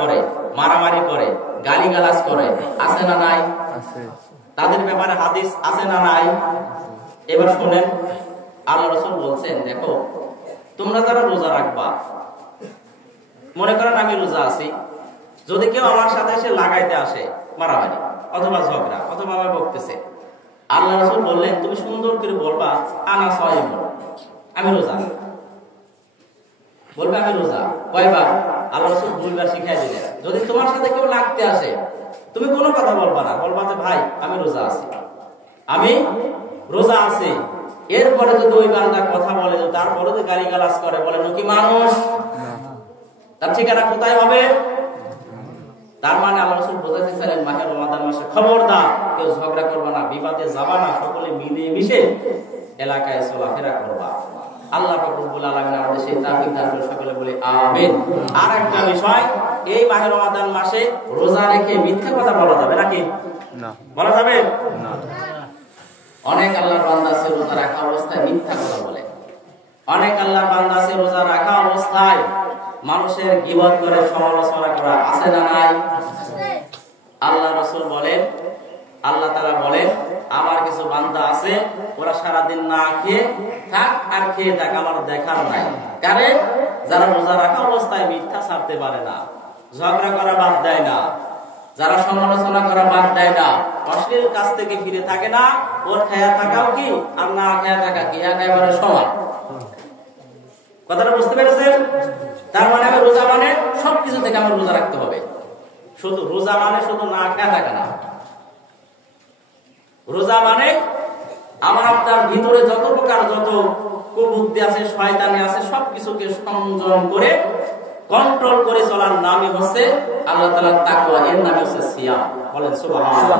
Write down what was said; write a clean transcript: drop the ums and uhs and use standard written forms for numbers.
করে, মারামারি করে, গালিগালাজ করে, আছে না নাই? তাদের ব্যাপারে হাদিস আছে না নাই? এবার শুনেন, আল্লাহ রাসূল বলছেন, দেখো তোমরা যারা রোজা রাখবা, মনে করেন আমি রোজা আছি, যদি কেউ আমার সাথে এসে লাগাইতে আসে মারামারি অথবা ঝগড়া অথবা আমার বকতেছে, আল্লাহ রাসূল বললেন তুমি সুন্দর করে বলবা আনা সাইম, আমি রোজা। বলবে আমি রোজা কয়বার? আল্লাহ রাসূল দুইবার শিখাই দিলেন। যদি তোমার সাথে কেউ লাগতে আসে, তুমি কোনো কথা বলবা না, বলবা যে ভাই আমি রোজা আছি, আমি রোজা আছি। এরপরে যদি ওই বান্দা কথা বলে, তারপরে যদি গালিগালাজ করে, বলে কি মানুষ, তার ঠিকানা কোথায় হবে? তার মানে আল্লাহ রাসূল বোঝাতেছিলেন মাহে রমাদান মাসে খবরদার কেউ ঝগড়া করবা না, বিবাদে যাবা না, সকলে মিলে মিশে এলাকায় চলাফেরা করবা। আল্লাহ রাব্বুল আলামিন আমাদের সেই তৌফিক দান করুন, সকলে বলি আমিন। আর একটা বিষয়, এই মাহে রমাদান মাসে রোজা রেখে মিথ্যা কথা বলা যাবে নাকি? না, বলা যাবে না। অনেক আল্লাহর বান্দা আছে রোজা রাখা অবস্থায় মিথ্যা কথা বলে। অনেক আল্লাহর বান্দা আছে রোজা রাখা অবস্থায় মানুষের গীবত করে, সমালোচনা করা, আছে না নাই? আল্লাহ রাসূল বলেন, আল্লাহ তাআলা বলেন, আমার কিছু বান্দা আছে ওরা সারাদিন না খেয়ে থাক আর খেয়ে থাক, আমার দেখার নাই। কারণ যারা রোজা রাখা অবস্থায় মিথ্যা ছাড়তে পারে না, ঝগড়া করা বাদ দেয় না, যারা সমালোচনা করা বাদ দেয় না, অশ্লীল কাজ থেকে ফিরে থাকে না, ওর খেয়া থাকাও কি আর না খেয়া থাকা কি একেবারে সমান। কথাটা বুঝতে পেরেছেন? তার মানে আমি রোজা মানে সবকিছু থেকে আমার রোজা রাখতে হবে। শুধু রোজা মানে শুধু না খেয়া থাকা না, রোজা মানে আমার আপনার ভিতরে যত প্রকার যত কুবুদ্ধি আছে, শয়তানি আছে, সবকিছুকে সংযম করে কন্ট্রোল করে চলার নামই হচ্ছে আল্লাহ তাআলার তাকওয়া, এর নামই হচ্ছে সিয়াম। বলেন সুবহানাল্লাহ।